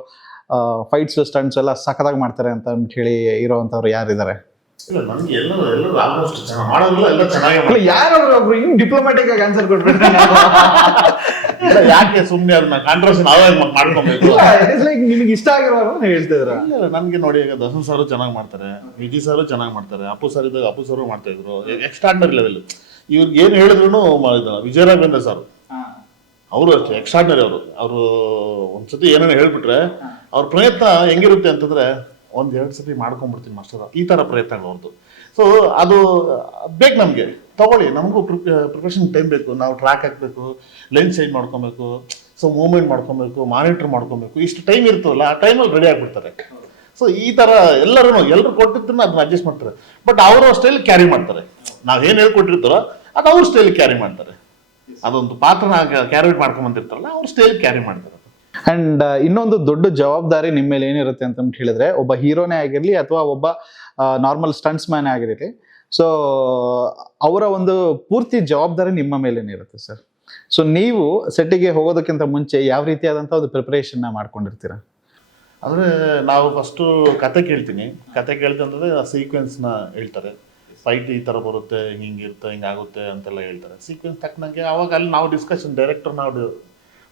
ಫೈಟ್ಸ್ ಸ್ಟಂಟ್ಸ್ ಎಲ್ಲ ಸಖತ್ತಾಗಿ ಮಾಡ್ತಾರೆ ಅಂತ ಹೇಳಿ ಇರೋ ಅಂಥವ್ರು ಯಾರಿದ್ದಾರೆ? ಇಲ್ಲ, ನನಗೆ ಎಲ್ಲರೂ ಆಲ್ಮೋಸ್ಟ್ ಮಾಡೋದಿಲ್ಲ, ಎಲ್ಲ ಚೆನ್ನಾಗಿ. ಯಾರಾದ್ರೂ ಒಬ್ರು ಹಿಂಗ್ ಡಿಪ್ಲೊಮ್ಯಾಟಿಕ್ ಆಗಿ ಆನ್ಸರ್ ಕೊಟ್ಬಿಟ್ರೆ ಯಾಕೆ ಸುಮ್ಮನೆ ಅದನ್ನ ಕಾಂಟ್ರವರ್ಸಿ ನಾವೇ ಮಾಡ್ಕೊಬೇಕು. ನಿಮಗೆ ಇಷ್ಟ ಆಗಿರೋರು ಹೇಳ್ತಿದ್ರ? ಇಲ್ಲ, ನನಗೆ ನೋಡಿ, ಈಗ ದರ್ಶನ್ ಸಾರು ಚೆನ್ನಾಗಿ ಮಾಡ್ತಾರೆ, ವಿಜಯ್ ಸಾರು ಚೆನ್ನಾಗಿ ಮಾಡ್ತಾರೆ, ಅಪ್ಪು ಸರ್ ಇದ್ದಾಗ ಅಪ್ಪು ಸರು ಮಾಡ್ತಾ ಇದ್ರು ಎಕ್ಸ್ಟ್ರಾರ್ಡಿನರಿ ಲೆವೆಲ್. ಇವ್ರಿಗೆ ಏನು ಹೇಳಿದ್ರು ವಿಜಯ ರಾಘವೇಂದ್ರ ಸರ್ ಅವರು ಅಷ್ಟೇ ಎಕ್ಸ್ಟ್ರಾರ್ಡಿನರಿ. ಅವರು ಒಂದ್ಸತಿ ಏನೇನು ಹೇಳ್ಬಿಟ್ರೆ ಅವ್ರ ಪ್ರಯತ್ನ ಹೆಂಗಿರುತ್ತೆ ಅಂತಂದ್ರೆ 1-2 ಸತಿ ಮಾಡ್ಕೊಂಡ್ಬಿಡ್ತೀನಿ ಮಾಸ್ಟರ್, ಈ ಥರ ಪ್ರಯತ್ನಗಳು ಅವ್ರದ್ದು. ಸೊ ಅದು ಬೇಕು ನಮಗೆ. ತಗೊಳ್ಳಿ, ನಮಗೂ ಪ್ರಿಪ್ರೇಷನ್ ಟೈಮ್ ಬೇಕು. ನಾವು ಟ್ರ್ಯಾಕ್ ಹಾಕಬೇಕು, ಲೆನ್ಸ್ ಚೇಂಜ್ ಮಾಡ್ಕೊಬೇಕು, ಸೊ ಮೂವ್ಮೆಂಟ್ ಮಾಡ್ಕೊಬೇಕು, ಮಾನಿಟರ್ ಮಾಡ್ಕೊಬೇಕು. ಇಷ್ಟು ಟೈಮ್ ಇರ್ತದಲ್ಲ, ಆ ಟೈಮಲ್ಲಿ ರೆಡಿ ಆಗಿಬಿಡ್ತಾರೆ. ಸೊ ಈ ಥರ ಎಲ್ಲರೂ ಕೊಟ್ಟಿದ್ದನ್ನ ಅದನ್ನ ಅಡ್ಜಸ್ಟ್ ಮಾಡ್ತಾರೆ. ಬಟ್ ಅವ್ರ ಸ್ಟೈಲ್ ಕ್ಯಾರಿ ಮಾಡ್ತಾರೆ. ನಾವೇನು ಹೇಳ್ಕೊಟ್ಟಿರ್ತಾರೋ ಅದು ಅವ್ರ ಸ್ಟೈಲ್ ಕ್ಯಾರಿ ಮಾಡ್ತಾರೆ. ಅದೊಂದು ಪಾತ್ರನ ಕ್ಯಾರಿ ಮಾಡ್ಕೊಂಬಂದಿರ್ತಾರಲ್ಲ, ಅವ್ರ ಸ್ಟೈಲ್ ಕ್ಯಾರಿ ಮಾಡ್ತಾರೆ. ಅಂಡ್ ಇನ್ನೊಂದು ದೊಡ್ಡ ಜವಾಬ್ದಾರಿ ನಿಮ್ಮ ಮೇಲೆ ಏನಿರುತ್ತೆ ಅಂತ ಹೇಳಿದ್ರೆ, ಒಬ್ಬ ಹೀರೋನೇ ಆಗಿರಲಿ ಅಥವಾ ಒಬ್ಬ ನಾರ್ಮಲ್ ಸ್ಟಂಟ್ಸ್ ಮ್ಯಾನ್ ಆಗಿರಲಿ, ಸೊ ಅವರ ಒಂದು ಪೂರ್ತಿ ಜವಾಬ್ದಾರಿ ನಿಮ್ಮ ಮೇಲೇನಿರುತ್ತೆ ಸರ್. ಸೊ ನೀವು ಸೆಟ್ಟಿಗೆ ಹೋಗೋದಕ್ಕಿಂತ ಮುಂಚೆ ಯಾವ ರೀತಿಯಾದಂಥ ಒಂದು ಪ್ರಿಪರೇಷನ್ನ ಮಾಡ್ಕೊಂಡಿರ್ತೀರಾ? ಅಂದರೆ ನಾವು ಫಸ್ಟು ಕತೆ ಕೇಳ್ತೀನಿ ಅಂತಂದರೆ ಆ ಸೀಕ್ವೆನ್ಸ್ನ ಹೇಳ್ತಾರೆ. ಫೈಟ್ ಈ ಥರ ಬರುತ್ತೆ, ಹಿಂಗಿರುತ್ತೆ, ಹಿಂಗಾಗುತ್ತೆ ಅಂತೆಲ್ಲ ಹೇಳ್ತಾರೆ. ಸೀಕ್ವೆನ್ಸ್ ತಕ್ಕನಂಗೆ ಅವಾಗ ಅಲ್ಲಿ ನಾವು ಡೈರೆಕ್ಟರ್ ನಾವು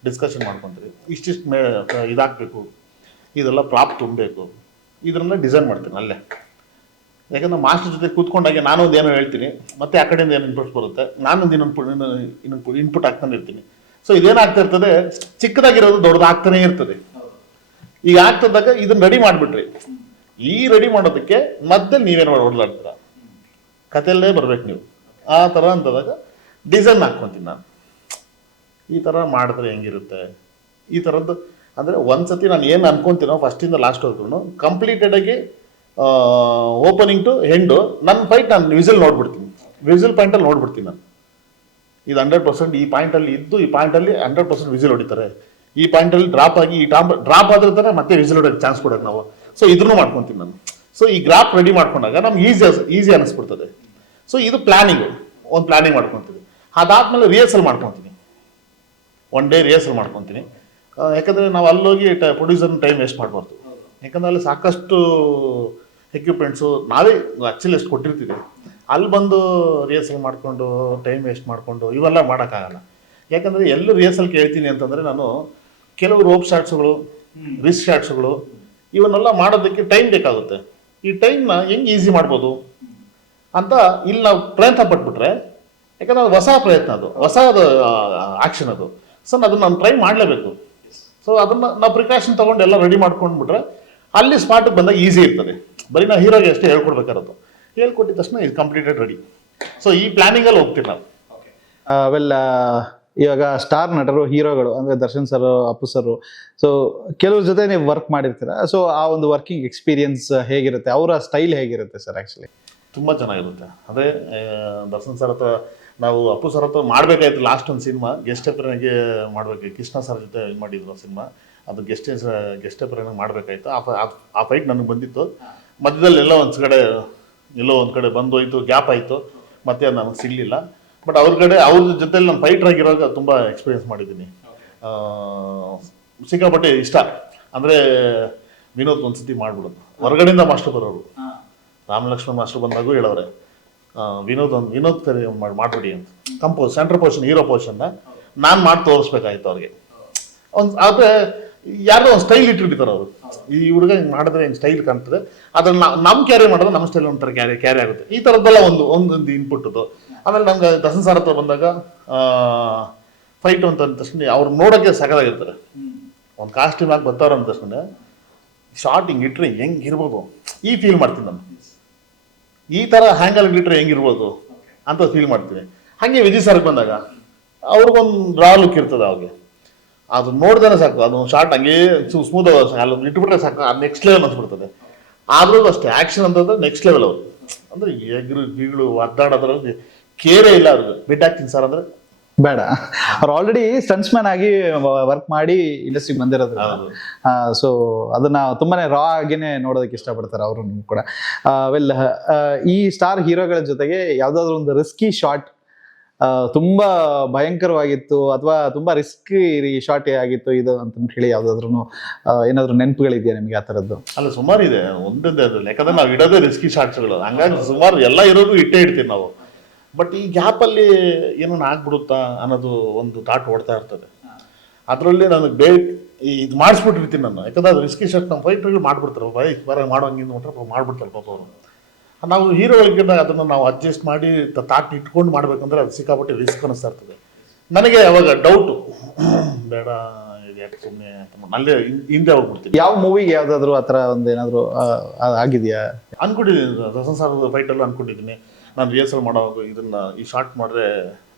ಡಿಸ್ಕಷನ್ ಮಾಡ್ಕೊತೀವಿ. ಇಷ್ಟಿಷ್ಟು ಇದಾಗಬೇಕು, ಇದೆಲ್ಲ ಪ್ರಾಪ್ ತುಂಬಬೇಕು, ಇದನ್ನೆಲ್ಲ ಡಿಸೈನ್ ಮಾಡ್ತೀನಿ ಅಲ್ಲೇ. ಯಾಕಂದ್ರೆ ಮಾಸ್ಟರ್ ಜೊತೆ ಕೂತ್ಕೊಂಡಾಗೆ ನಾನೊಂದು ಏನೋ ಹೇಳ್ತೀನಿ, ಮತ್ತೆ ಆ ಕಡೆಯಿಂದ ಏನು ಇನ್ಪುಟ್ಸ್ ಬರುತ್ತೆ, ನಾನೊಂದು ಇನ್ನೊಂದು ಇನ್ಪುಟ್ ಹಾಕ್ತಾನೆ ಇರ್ತೀನಿ. ಸೊ ಇದೇನಾಗ್ತಾ ಇರ್ತದೆ, ಚಿಕ್ಕದಾಗಿರೋದು ದೊಡ್ಡದಾಗ್ತಾನೆ ಇರ್ತದೆ. ಈಗ ಆಗ್ತದಾಗ ಇದನ್ನ ರೆಡಿ ಮಾಡಿಬಿಟ್ರಿ, ಈ ರೆಡಿ ಮಾಡೋದಕ್ಕೆ ಮತ್ತೆ ನೀವೇನು ಹೊಡ್ಲಾಡ್ತೀರ, ಕಥೆಯಲ್ಲೇ ಬರ್ಬೇಕು ನೀವು. ಆ ಥರ ಅಂತದಾಗ ಡಿಸೈನ್ ಹಾಕ್ಕೊತೀನಿ ನಾನು. ಈ ಥರ ಮಾಡಿದ್ರೆ ಹೆಂಗಿರುತ್ತೆ, ಈ ಥರದ್ದು. ಅಂದರೆ ಒಂದ್ಸತಿ ನಾನು ಏನು ಅನ್ಕೊತೀನೋ ಫಸ್ಟಿಂದ ಲಾಸ್ಟ್ ಹೋಗ್ರು ಕಂಪ್ಲೀಟೆಡಾಗಿ ಓಪನಿಂಗ್ ಟು ಎಂಡು ನನ್ನ ಫೈಟ್ ನಾನು ವಿಸಿಲ್ ನೋಡ್ಬಿಡ್ತೀನಿ. ವಿಸಿಲ್ ಪಾಯಿಂಟಲ್ಲಿ ನೋಡ್ಬಿಡ್ತೀನಿ ನಾನು. ಇದು 100% ಈ ಪಾಯಿಂಟಲ್ಲಿ ಇದ್ದು, ಈ ಪಾಯಿಂಟಲ್ಲಿ 100% ವಿಸಿಲ್ ಹೊಡಿತಾರೆ, ಈ ಪಾಯಿಂಟಲ್ಲಿ ಡ್ರಾಪ್ ಆಗಿ ಡ್ರಾಪ್ ಆದ್ರೆ ಮತ್ತೆ ವಿಸಿಲ್ ಹೊಡೋಕ್ಕೆ ಚಾನ್ಸ್ ಕೊಡೋದು ನಾವು. ಸೊ ಇದನ್ನು ಮಾಡ್ಕೊತೀನಿ ನಾನು. ಸೊ ಈ ಗ್ರಾಫ್ ರೆಡಿ ಮಾಡ್ಕೊಂಡಾಗ ನಮ್ಗೆ ಈಸಿ ಅನ್ನಿಸ್ಬಿಡ್ತದೆ. ಸೊ ಇದು ಪ್ಲಾನಿಂಗ್ ಮಾಡ್ಕೊತೀವಿ. ಅದಾದ್ಮೇಲೆ ರಿಹರ್ಸಲ್ ಮಾಡ್ಕೊತೀನಿ. 1 ಡೇ ರಿಹರ್ಸಲ್ ಮಾಡ್ಕೊತೀನಿ. ಯಾಕಂದರೆ ನಾವು ಅಲ್ಲೋಗಿ ಪ್ರೊಡ್ಯೂಸರ್ನ ಟೈಮ್ ವೇಸ್ಟ್ ಮಾಡಬಾರ್ದು. ಯಾಕಂದರೆ ಅಲ್ಲಿ ಸಾಕಷ್ಟು ಎಕ್ವಿಪ್ಮೆಂಟ್ಸು ನಾವೇ ಆ್ಯಕ್ಚುಲಿ ಎಷ್ಟು ಕೊಟ್ಟಿರ್ತೀವಿ, ಅಲ್ಲಿ ಬಂದು ರಿಹರ್ಸಲ್ ಮಾಡಿಕೊಂಡು ಟೈಮ್ ವೇಸ್ಟ್ ಮಾಡಿಕೊಂಡು ಇವೆಲ್ಲ ಮಾಡೋಕ್ಕಾಗಲ್ಲ. ಯಾಕಂದರೆ ಎಲ್ಲೂ ರಿಹರ್ಸಲ್ ಕೇಳ್ತೀನಿ ಅಂತಂದರೆ ನಾನು ಕೆಲವು ರೋಪ್ ಶಾಟ್ಸ್ಗಳು, ರಿಸ್ಟ್ ಶಾಟ್ಸ್ಗಳು ಇವನ್ನೆಲ್ಲ ಮಾಡೋದಕ್ಕೆ ಟೈಮ್ ಬೇಕಾಗುತ್ತೆ. ಈ ಟೈಮ್ನ ಹೆಂಗೆ ಈಸಿ ಮಾಡ್ಬೋದು ಅಂತ ಇಲ್ಲಿ ನಾವು ಪ್ರಯತ್ನ ಪಟ್ಬಿಟ್ರೆ, ಯಾಕಂದ್ರೆ ಅದು ಹೊಸ ಪ್ರಯತ್ನ, ಅದು ಹೊಸದು ಆ್ಯಕ್ಷನ್ ಅದು. ಸೊ ಅದನ್ನು ನಾನು ಟ್ರೈ ಮಾಡಲೇಬೇಕು. ಸೊ ಅದನ್ನು ನಾವು ಪ್ರಿಕಾಷನ್ ತೊಗೊಂಡು ಎಲ್ಲ ರೆಡಿ ಮಾಡ್ಕೊಂಡ್ಬಿಟ್ರೆ ಅಲ್ಲಿ ಸ್ಪಾಟಿಗೆ ಬಂದಾಗ ಈಸಿ ಇರ್ತದೆ. ಬರೀ ನಾವು ಹೀರೋಗೆ ಅಷ್ಟೇ ಹೇಳ್ಕೊಡ್ಬೇಕಾರದು, ಹೇಳ್ಕೊಟ್ಟಿದ ತಕ್ಷಣ ಇದು ಕಂಪ್ಲೀಟೆಡ್ ರೆಡಿ. ಸೊ ಈ ಪ್ಲಾನಿಂಗಲ್ಲಿ ಹೋಗ್ತೀವಿ ನಾವು. ವೆಲ್, ಇವಾಗ ಸ್ಟಾರ್ ನಟರು, ಹೀರೋಗಳು ಅಂದರೆ Darshan sir, Appu sir, so ಕೆಲವ್ರ ಜೊತೆ ನೀವು ವರ್ಕ್ ಮಾಡಿರ್ತೀರ. ಸೊ ಆ ಒಂದು ವರ್ಕಿಂಗ್ ಎಕ್ಸ್ಪೀರಿಯನ್ಸ್ ಹೇಗಿರುತ್ತೆ, ಅವರ ಸ್ಟೈಲ್ ಹೇಗಿರುತ್ತೆ ಸರ್? ಆ್ಯಕ್ಚುಲಿ ತುಂಬ ಚೆನ್ನಾಗಿರುತ್ತೆ. ಅದೇ ದರ್ಶನ್ ಸರ್ ಹತ್ರ ನಾವು ಅಪ್ಪು ಸರ್ ಹತ್ರ ಮಾಡಬೇಕಾಯ್ತು. ಲಾಸ್ಟ್ ಒಂದು ಸಿನಿಮಾ ಗೆಸ್ಟ್ ಅಪಿಯರೆನ್ಸ್ಗೆ ಮಾಡಬೇಕು, ಕೃಷ್ಣ ಸರ್ ಜೊತೆ ಇದು ಮಾಡಿದ್ರು ಸಿನಿಮಾ, ಅದು ಗೆಸ್ಟ್ ಅಪಿಯರೆನ್ಸ್ ಮಾಡಬೇಕಾಯ್ತು. ಆ ಫೈಟ್ ನನಗೆ ಬಂದಿತ್ತು. ಮಧ್ಯದಲ್ಲಿ ಎಲ್ಲೋ ಒಂದು ಕಡೆ ಬಂದೋಯ್ತು, ಗ್ಯಾಪ್ ಆಯಿತು, ಮತ್ತೆ ಅದು ನನಗೆ ಸಿಗಲಿಲ್ಲ. ಬಟ್ ಅವ್ರ ಜೊತೆಲಿ ನಾನು ಫೈಟರ್ ಆಗಿರುವಾಗ ತುಂಬ ಎಕ್ಸ್ಪೀರಿಯೆನ್ಸ್ ಮಾಡಿದ್ದೀನಿ. ಸಿಕ್ಕಾಪಟ್ಟೆ ಇಷ್ಟ. ಅಂದರೆ ವಿನೋದ್ ಒಂದ್ಸತಿ ಮಾಡ್ಬಿಡೋದು, ಹೊರಗಡೆಯಿಂದ ಮಾಸ್ಟರ್ ಬರೋರು, ರಾಮಲಕ್ಷ್ಮಣ್ ಮಾಸ್ಟರ್ ಬಂದಾಗೂ ಹೇಳೋರೆ ವಿನೋದ್ ಕರಿ ಮಾಡ್ಬಿಡಿ ಅಂತ. ಸೆಂಟ್ರ್ ಪೊಸಿಷನ್, ಹೀರೋ ಪೊಸಿಷನ್ನ ನಾನು ಮಾಡಿ ತೋರಿಸ್ಬೇಕಾಯ್ತು ಅವ್ರಿಗೆ. ಆದರೆ ಯಾರೋ ಒಂದು ಸ್ಟೈಲ್ ಇಟ್ಟಿರ್ತಾರೆ ಅವರು. ಈ ಹುಡುಗ ಹಿಂಗೆ ಮಾಡಿದ್ರೆ ಹಿಂಗೆ ಸ್ಟೈಲ್ ಕಾಣ್ತದೆ, ಅದನ್ನು ನಮ್ಮ ಕ್ಯಾರಿ ಮಾಡಿದ್ರೆ ನಮ್ಮ ಸ್ಟೈಲ್ ಒಂಥರ ಕ್ಯಾರಿ ಆಗುತ್ತೆ. ಈ ಥರದ್ದೆಲ್ಲ ಒಂದು ಇನ್ಪುಟ್ಟದು. ಆಮೇಲೆ ನಮ್ಗೆ ದರ್ಶನ್ ಸರ್ ಹತ್ರ ಬಂದಾಗ ಫೈಟ್ ಅಂತ ಅಂದ ತಕ್ಷಣ ಅವ್ರು ನೋಡೋಕ್ಕೆ ಸಗದಾಗಿರ್ತಾರೆ. ಒಂದು ಕಾಸ್ಟ್ಯೂಮ್ ಆಗಿ ಬರ್ತಾವ್ರ ಅಂದ ತಕ್ಷಣ ಶಾರ್ಟ್ ಹಿಂಗೆ ಇಟ್ಟರೆ ಹೆಂಗಿರ್ಬೋದು ಈ ಫೀಲ್ ಮಾಡ್ತೀನಿ ನಾನು. ಈ ಥರ ಹ್ಯಾಂಗಲ್ ಇಟ್ಟರೆ ಹೆಂಗಿರ್ಬೋದು ಅಂತ ಫೀಲ್ ಮಾಡ್ತೀವಿ. ಹಾಗೆ ವಿಜಯ್ ಸರ್ಗೆ ಬಂದಾಗ ಅವ್ರಿಗೊಂದು ರಾ ಲುಕ್ ಇರ್ತದೆ. ಅವಾಗೆ ಅದು ನೋಡ್ದೇ ಸಾಕು, ಅದು ಶಾರ್ಟ್ ಹಂಗೆ ಸ್ಮೂತ್ ಅಲ್ಲಿ ಇಟ್ಬಿಟ್ರೆ ಸಾಕು, ಅದು ನೆಕ್ಸ್ಟ್ ಲೆವೆಲ್ ಅನ್ಸ್ಬಿಡ್ತದೆ. ಆದ್ರೂ ಅಷ್ಟೇ ಆ್ಯಕ್ಷನ್ ಅಂತಂದ್ರೆ ನೆಕ್ಸ್ಟ್ ಲೆವೆಲ್ ಅವರು. ಅಂದರೆ ಗಿಗಳು ಒದ್ದಾಡೋದ್ರಲ್ಲಿ ಕೇರೇ ಇಲ್ಲ ಅವ್ರಿಗೆ. ಬಿಟ್ಟಾಕ್ತೀನಿ ಸರ್ ಅಂದರೆ ಬೇಡ, ಅವ್ರು ಆಲ್ರೆಡಿ ಸ್ಟಂಟ್ಸ್ ಮ್ಯಾನ್ ಆಗಿ ವರ್ಕ್ ಮಾಡಿ ಇಂಡಸ್ಟ್ರಿಗೆ ಬಂದಿರೋದು. ಸೊ ಅದನ್ನ ತುಂಬಾನೇ ರಾ ಆಗಿನೇ ನೋಡೋದಕ್ಕೆ ಇಷ್ಟಪಡ್ತಾರೆ ಅವರು ಕೂಡ. ವೆಲ್, ಈ ಸ್ಟಾರ್ ಹೀರೋಗಳ ಜೊತೆಗೆ ಯಾವ್ದಾದ್ರು ಒಂದು ರಿಸ್ಕಿ ಶಾಟ್, ತುಂಬಾ ಭಯಂಕರವಾಗಿತ್ತು ಅಥವಾ ತುಂಬಾ ರಿಸ್ಕಿ ಶಾಟ್ ಆಗಿತ್ತು ಇದು ಅಂತ ಹೇಳಿ ಯಾವ್ದಾದ್ರು ಏನಾದ್ರು ನೆನಪುಗಳಿದೆಯಾ ನಿಮ್ಗೆ ಆ ಥರದ್ದು? ಅಲ್ಲ, ಸುಮಾರು ಇದೆ. ಒಂದೊಂದೇ ಅದ್ರಲ್ಲಿ, ಯಾಕಂದ್ರೆ ನಾವು ಇಡೋದೇ ರಿಸ್ಕಿ ಶಾಟ್ಸ್ಗಳು. ಹಂಗಾಗಿ ಸುಮಾರು ಎಲ್ಲ ಇರೋದು ಇಟ್ಟೇ ಇಡ್ತೀವಿ ನಾವು. ಬಟ್ ಈ ಗ್ಯಾಪಲ್ಲಿ ಏನೋ ಆಗ್ಬಿಡುತ್ತಾ ಅನ್ನೋದು ಒಂದು ಥಾಟ್ ಓಡ್ತಾ ಇರ್ತದೆ. ಅದರಲ್ಲಿ ನನಗೆ ಇದು ಮಾಡಿಸ್ಬಿಟ್ಟಿರ್ತೀನಿ ನಾನು. ಯಾಕಂದ್ರೆ ಅದು ರಿಸ್ಕಿ ಶಾಟ್ ನಮ್ಮ ಫೈಟ್ರಿಗೆ ಮಾಡ್ಬಿಡ್ತಾರೆ, ಬರ ಮಾಡೋಂಗಿಂದ ನೋಡ್ರೆ ಮಾಡ್ಬಿಡ್ತಾರೆ ಪಾಪ ಅವರು. ನಾವು ಹೀರೋಗಳಿಗೆ ಅದನ್ನು ನಾವು ಅಡ್ಜಸ್ಟ್ ಮಾಡಿ ತಾಟ್ ಇಟ್ಕೊಂಡು ಮಾಡ್ಬೇಕಂದ್ರೆ ಅದು ಸಿಕ್ಕಾಪಟ್ಟೆ ರಿಸ್ಕ್ ಅನ್ನಿಸ್ತಾ ಇರ್ತದೆ. ನನಗೆ ಅವಾಗ ಡೌಟು, ಬೇಡ ಯಾಕೆ ಸುಮ್ಮನೆ ಅಲ್ಲೇ ಹಿಂದೆ ಹೋಗ್ಬಿಡ್ತೀನಿ. ಯಾವ ಮೂವಿಗೆ ಯಾವ್ದಾದ್ರು ಆ ಥರ ಒಂದು ಏನಾದ್ರು ಆಗಿದೆಯಾ? ಅನ್ಕೊಂಡಿದ್ದೀನಿ, ದರ್ಶನ್ ಸರ್ ಫೈಟಲ್ಲೂ ಅನ್ಕೊಂಡಿದ್ದೀನಿ ನಾನು ರಿಹರ್ಸಲ್ ಮಾಡೋವಾಗ ಈ ಶಾರ್ಟ್ ಮಾಡಿದ್ರೆ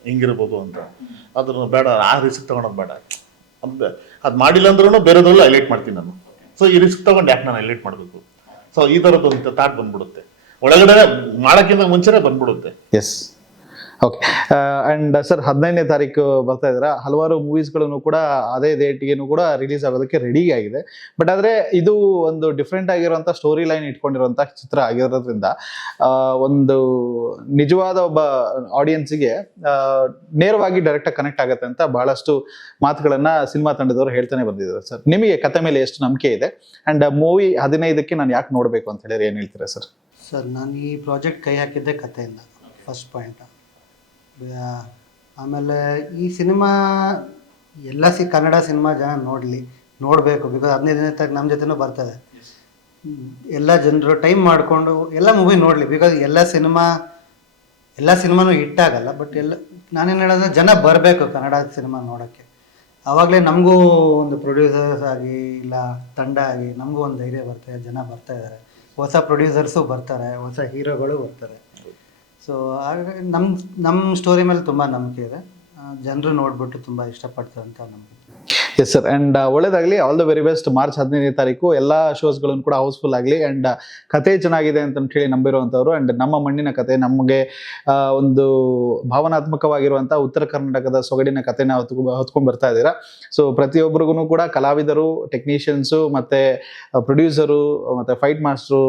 ಹೆಂಗಿರ್ಬೋದು ಅಂತ. ಅದನ್ನು ಬೇಡ, ಆ ರಿಸ್ಕ್ ತೊಗೊಳೋದು ಬೇಡ ಅಂತ. ಅದು ಮಾಡಿಲ್ಲ ಅಂದ್ರೂ ಬೇರೆದ್ರಲ್ಲೂ ಹೈಲೈಟ್ ಮಾಡ್ತೀನಿ ನಾನು. ಸೊ ಈ ರಿಸ್ಕ್ ತೊಗೊಂಡು ಯಾಕೆ ನಾನು ಹೈಲೈಟ್ ಮಾಡಬೇಕು? ಸೊ ಈ ಥರದ್ದೊಂದು ಥಾಟ್ ಬಂದ್ಬಿಡುತ್ತೆ ಒಳಗಡೆ, ಮಾಡೋಕ್ಕಿಂತ ಮುಂಚೆನೇ ಬಂದ್ಬಿಡುತ್ತೆ. Yes, okay. ಅಂಡ್ ಸರ್, 15ನೇ ತಾರೀಕು ಬರ್ತಾ ಇದ್ದೀರಾ. ಹಲವಾರು ಮೂವೀಸ್ಗಳನ್ನು ಕೂಡ ಅದೇ ಡೇಟ್ಗೇನು ಕೂಡ ರಿಲೀಸ್ ಆಗೋದಕ್ಕೆ ರೆಡಿ ಆಗಿದೆ. ಬಟ್ ಆದರೆ ಇದು ಒಂದು ಡಿಫ್ರೆಂಟ್ ಆಗಿರುವಂಥ ಸ್ಟೋರಿ ಲೈನ್ ಇಟ್ಕೊಂಡಿರುವಂಥ ಚಿತ್ರ ಆಗಿರೋದ್ರಿಂದ ಒಂದು ನಿಜವಾದ ಒಬ್ಬ ಆಡಿಯನ್ಸಿಗೆ ನೇರವಾಗಿ ಡೈರೆಕ್ಟಾಗಿ ಕನೆಕ್ಟ್ ಆಗುತ್ತೆ ಅಂತ ಬಹಳಷ್ಟು ಮಾತುಗಳನ್ನು ಸಿನಿಮಾ ತಂಡದವರು ಹೇಳ್ತಾನೆ ಬಂದಿದ್ದಾರೆ. ಸರ್, ನಿಮಗೆ ಕತೆ ಮೇಲೆ ಎಷ್ಟು ನಂಬಿಕೆ ಇದೆ? ಆ್ಯಂಡ್ ಮೂವಿ 15ಕ್ಕೆ ನಾನು ಯಾಕೆ ನೋಡಬೇಕು ಅಂತ ಹೇಳಿದ್ರೆ ಏನು ಹೇಳ್ತೀರಾ ಸರ್? ಸರ್, ನಾನು ಈ ಪ್ರಾಜೆಕ್ಟ್ ಕೈ ಹಾಕಿದ್ದೆ ಕಥೆಯಿಂದ, ಫಸ್ಟ್ ಪಾಯಿಂಟ್. ಆಮೇಲೆ ಈ ಸಿನಿಮಾ ಎಲ್ಲ ಕನ್ನಡ ಸಿನಿಮಾ ಜನ ನೋಡಬೇಕು. ಬಿಕಾಸ್ 15ನೇ ತಾರೀಕು ನಮ್ಮ ಜೊತೆನೂ ಬರ್ತದೆ. ಎಲ್ಲ ಜನರು ಟೈಮ್ ಮಾಡಿಕೊಂಡು ಎಲ್ಲ ಮೂವಿ ನೋಡಲಿ. ಬಿಕಾಸ್ ಎಲ್ಲ ಸಿನಿಮಾನೂ ಹಿಟ್ಟಾಗಲ್ಲ. ಬಟ್ ನಾನೇನು ಹೇಳೋದ್ರೆ ಜನ ಬರಬೇಕು ಕನ್ನಡ ಸಿನಿಮಾ ನೋಡೋಕ್ಕೆ. ಆವಾಗಲೇ ನಮಗೂ ಒಂದು ಪ್ರೊಡ್ಯೂಸರ್ಸ್ ಆಗಿ ಇಲ್ಲ ತಂಡ ಆಗಿ ನಮಗೂ ಒಂದು ಧೈರ್ಯ ಬರ್ತದೆ. ಜನ ಬರ್ತಾ ಇದ್ದಾರೆ, ಹೊಸ ಪ್ರೊಡ್ಯೂಸರ್ಸು ಬರ್ತಾರೆ, ಹೊಸ ಹೀರೋಗಳು ಬರ್ತಾರೆ. ಸೊ ಹಾಗಾಗಿ ನಮ್ಮ ಸ್ಟೋರಿ ಮೇಲೆ ತುಂಬ ನಂಬಿಕೆ ಇದೆ. ಜನರು ನೋಡ್ಬಿಟ್ಟು ತುಂಬ ಇಷ್ಟಪಡ್ತಾರೆ ಅಂತ ನಂಬಿಕೆ. ಎಸ್ ಸರ್, ಆ್ಯಂಡ್ ಒಳ್ಳೇದಾಗಲಿ. All the very best. March 15ನೇ ತಾರೀಕು ಎಲ್ಲ ಶೋಸ್ಗಳನ್ನು ಕೂಡ ಹೌಸ್ಫುಲ್ ಆಗಲಿ. ಆ್ಯಂಡ್ ಕತೆ ಚೆನ್ನಾಗಿದೆ ಅಂತ ಹೇಳಿ ನಂಬಿರುವಂಥವ್ರು, ಆ್ಯಂಡ್ ನಮ್ಮ ಮಣ್ಣಿನ ಕತೆ, ನಮಗೆ ಒಂದು ಭಾವನಾತ್ಮಕವಾಗಿರುವಂಥ ಉತ್ತರ ಕರ್ನಾಟಕದ ಸೊಗಡಿನ ಕತೆನ ಹೊತ್ಕೊಂಡು ಬರ್ತಾ ಇದ್ದೀರಾ. ಸೊ ಪ್ರತಿಯೊಬ್ಬರಿಗೂ ಕೂಡ ಕಲಾವಿದರು, ಟೆಕ್ನಿಷಿಯನ್ಸು, ಮತ್ತು ಪ್ರೊಡ್ಯೂಸರು, ಮತ್ತು ಫೈಟ್ ಮಾಸ್ಟ್ರು,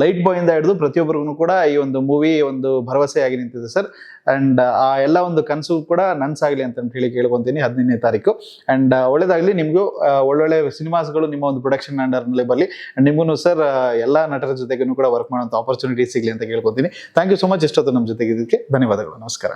ಲೈಟ್ ಬಾಯ್ ಇಂದ ಹಿಡಿದು ಪ್ರತಿಯೊಬ್ಬರಿಗೂ ಕೂಡ ಈ ಒಂದು ಮೂವಿ ಒಂದು ಭರವಸೆಯಾಗಿ ನಿಂತಿದೆ ಸರ್. ಅಂಡ್ ಆ ಎಲ್ಲ ಒಂದು ಕನಸು ಕೂಡ ನನ್ಸಾಗ್ಲಿ ಅಂತ ಹೇಳಿ ಕೇಳ್ಕೊಂತೀನಿ 15ನೇ ತಾರೀಕು. ಅಂಡ್ ಒಳ್ಳೇದಾಗ್ಲಿ ನಿಮ್ಗೂ, ಒಳ್ಳೊಳ್ಳೆ ಸಿನಿಮಾಸ್ಗಳು ನಿಮ್ಮ ಒಂದು ಪ್ರೊಡಕ್ಷನ್ ಅಂಡರ್ನಲ್ಲಿ ಬರಲಿ. ಅಂಡ್ ನಿಮ್ಗೂ ಸರ್ ಎಲ್ಲ ನಟರ ಜೊತೆಗೂ ಕೂಡ ವರ್ಕ್ ಮಾಡುವಂಥ ಆಪರ್ಚುನಿಟಿ ಸಿಗ್ಲಿ ಅಂತ ಕೇಳ್ಕೊಂತೀನಿ. ಥ್ಯಾಂಕ್ ಯು ಸೊ ಮಚ್ ಇಷ್ಟೊತ್ತು ನಮ್ಮ ಜೊತೆಗೆ ಇದಕ್ಕೆ ಧನ್ಯವಾದಗಳು. ನಮಸ್ಕಾರ.